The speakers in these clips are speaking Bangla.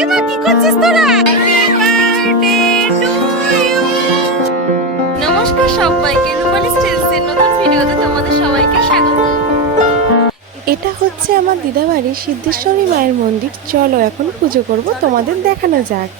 এবার কি করছিস তোরা? নমস্কার সবাইকে, রূপালী স্টিলসের নতুন ভিডিওতে তোমাদের সবাইকে স্বাগত। এটা হচ্ছে আমার দিদাবাড়ির সিদ্ধেশ্বরী মায়ের মন্দির। চলো এখন পুজো করব, তোমাদের দেখানো যাক।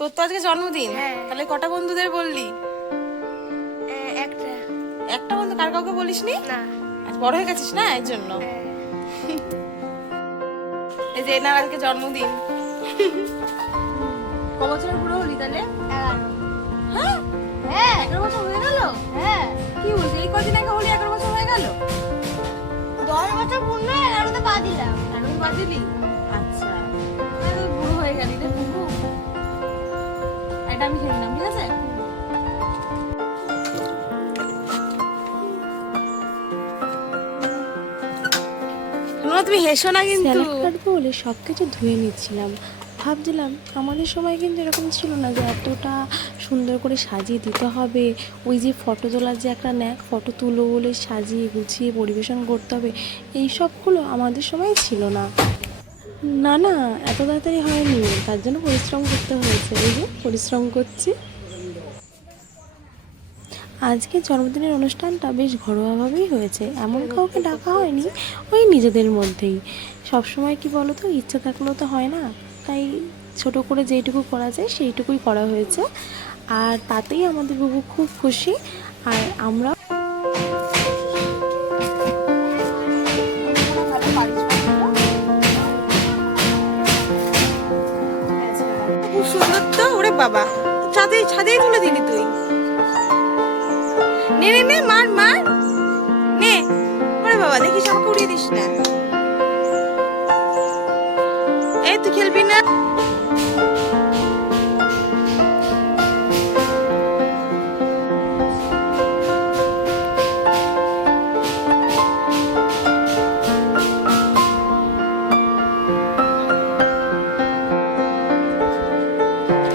তোর তো আজকে জন্মদিন, তাহলে কটা বন্ধুদের বললি? একটা। একটা বন্ধু, কার কাউকে বলিসনি? না। আজ বড় হয়ে গেছিস না, এর জন্য। এই যে এনার আজকে জন্মদিন। ক বছরের বুড়ো হলি তাহলে? 11। হ্যাঁ, 11 বছর হয়ে গেল? হ্যাঁ। কি বলছিস, এই কদিন আগে হলি 11 বছর হয়ে গেল? 10 বছর পূর্ণ, 11তে পা দিলাম। এখন বাজিলি? আচ্ছা, তাহলে তুই বুড়ো হয়ে গেলি রে বুবু। এটা আমি খেয়ে নিলাম, ঠিক আছে? তুমি হেসো না কিন্তু। স্যালাড কাটবো বলে সব কিছু ধুয়ে নিচ্ছিলাম। ভাবছিলাম আমাদের সময় কিন্তু এরকম ছিল না যে এতটা সুন্দর করে সাজিয়ে দিতে হবে। ওই যে ফটো তোলার যে একটা ন্যাক, ফটো তুলো বলে সাজিয়ে গুছিয়ে পরিবেশন করতে হবে, এই সবগুলো আমাদের সময় ছিল না। না না, এত তাড়াতাড়ি হয়নি, তার জন্য পরিশ্রম করতে হয়েছে। এই যে পরিশ্রম করছি। আজকে জন্মদিনের অনুষ্ঠানটা বেশ ঘরোয়াভাবেই হয়েছে, এমন কাউকে ডাকা হয়নি, ওই নিজেদের মধ্যেই। সবসময় কি বলো তো, ইচ্ছা থাকলেও তো হয় না, তাই ছোট করে যেইটুকু করা যায় সেইটুকুই করা হয়েছে। আর তাতেই আমাদের বাবু খুব খুশি, আর আমরা খুব সুন্দর তো, ওরে বাবা, ছাদে ছাদেই তুলে দিলি তুই। নে নে নে, মার মার, নে। ওরে বাবা, দেখিস আমাকে উড়িয়ে দিস না। এই তুই খেলবি না?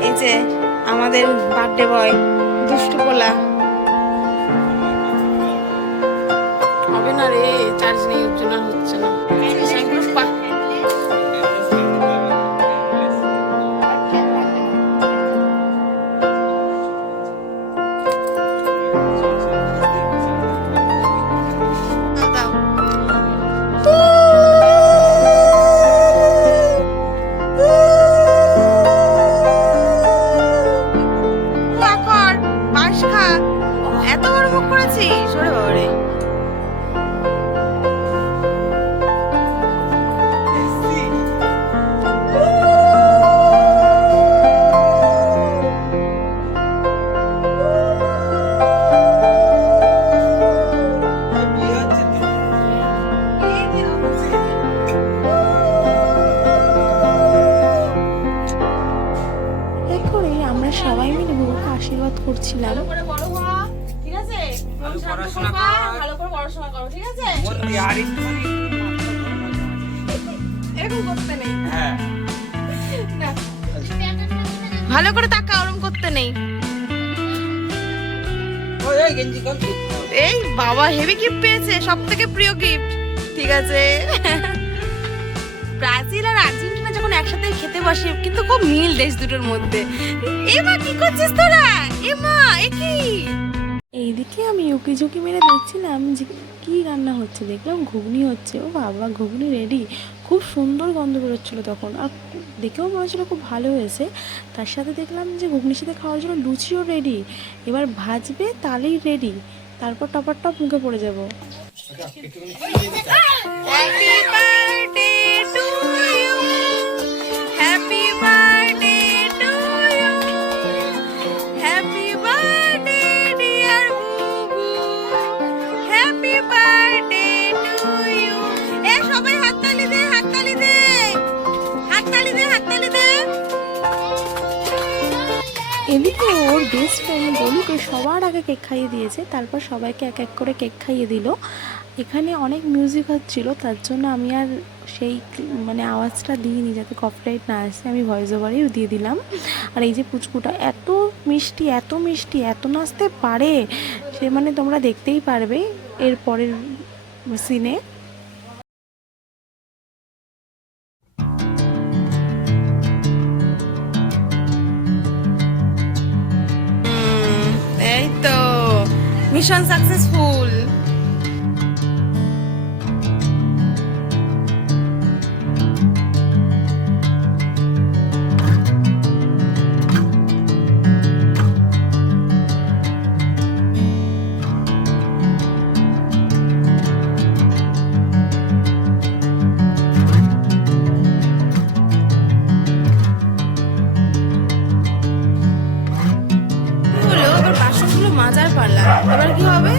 এই যে আমাদের বার্থডে বয়, দুষ্টু পোলা। হবে না রে, চার্জ নেই, ওর জন্য হচ্ছে না। করছিলাম। ভালো করে বড় হওয়া, ঠিক আছে? মন শান্ত পড়াশোনা করবা, কর। ভালো করে পড়াশোনা করো, ঠিক আছে? মন দিয়ে আর একটুখানি এরকম করতে নেই। হ্যাঁ না। ভালো করে তাকা, ওরম করতে নেই। ওই ওই গেঞ্জি কর এই বাবা হেভি গিফট পেয়েছে, সব থেকে প্রিয় গিফট, ঠিক আছে? ব্রাজিল আর আর্জেন্টিনা যখন একসাথে খেতে বসে কিন্তু খুব মিল দেশ দুটোর মধ্যে। এমা কি করছিস তোরা? এমা এ কি? এইদিকে আমি উকি ঝুঁকি মেরে দেখছিলাম যে কী রান্না হচ্ছে। দেখলাম ঘুগনি হচ্ছে। ও বাবা, ঘুগনি রেডি। খুব সুন্দর গন্ধ বেরোচ্ছিলো তখন, আর দেখেও মনে হচ্ছিলো খুব ভালো হয়েছে। তার সাথে দেখলাম যে ঘুগনির সাথে খাওয়ার জন্য লুচিও রেডি। এবার ভাজবে, তাহলেই রেডি। তারপর টপার টপ মুখে পড়ে যাবো। Happy birthday to you, happy birthday to you, happy birthday dear Bubu, happy birthday to you. এ সবাই হাততালি দে, হাততালি দে, হাততালি দে, হাততালি দে। এদিকে ওর বেস্ট ফ্রেন্ড বলুকে সবার আগে কেক খাইয়ে দিয়েছে, তারপর সবাইকে এক এক করে কেক খাইয়ে দিল। এখানে অনেক মিউজিক হচ্ছিল, তার জন্য আমি আর সেই মানে আওয়াজটা দিইনি যাতে কপিরাইট না আসে, আমি ভয়েস ওভারেই দিয়ে দিলাম। আর এই যে পুচকুটা এত মিষ্টি, এত মিষ্টি, এত নাচতে পারে সে, মানে তোমরা দেখতেই পারবে এর পরের সিনে। এই তো মিশন সাকসেসফুল। হলো, এবার বাসনগুলো মাজার পারলাম, এবার কি হবে?